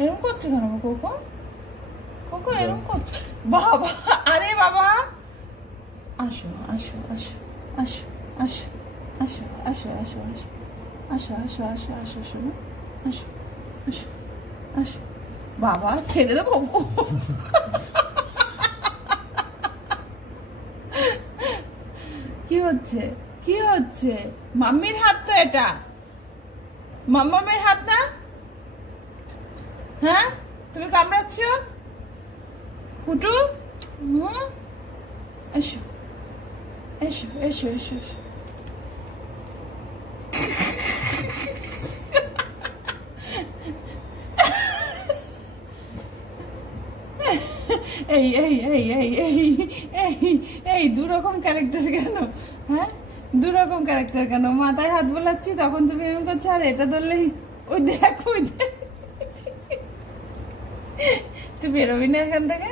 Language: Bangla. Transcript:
এরকম করছো কেন কোকো? কোকো এরকম করছো? বাবা, আরে বাবা, আসো আসো আসো আসো আসো আসো আসো আসো আসো আসো আসো আসো আসো শোনো, আসো আসো আসো। বাবা ছেড়ে দেবো? কি হচ্ছে, কি হচ্ছে? মাম্মির হাত তো এটা, মাম্মামের হাত না? হ্যাঁ, তুমি কামড়াচ্ছ ফুটু? এসো এসো এসো এসো এসো। এই এই এই এই এই এই এই দুরকম ক্যারেক্টার কেন? হ্যাঁ, দুরকম ক্যারেক্টার কেন? মাথায় হাত বোলাচ্ছি তখন তুমি এরকম করছো, আর এটা ধরলেই ওই দেখ, ওই দেখ। তুই বেরোবি না এখান থেকে?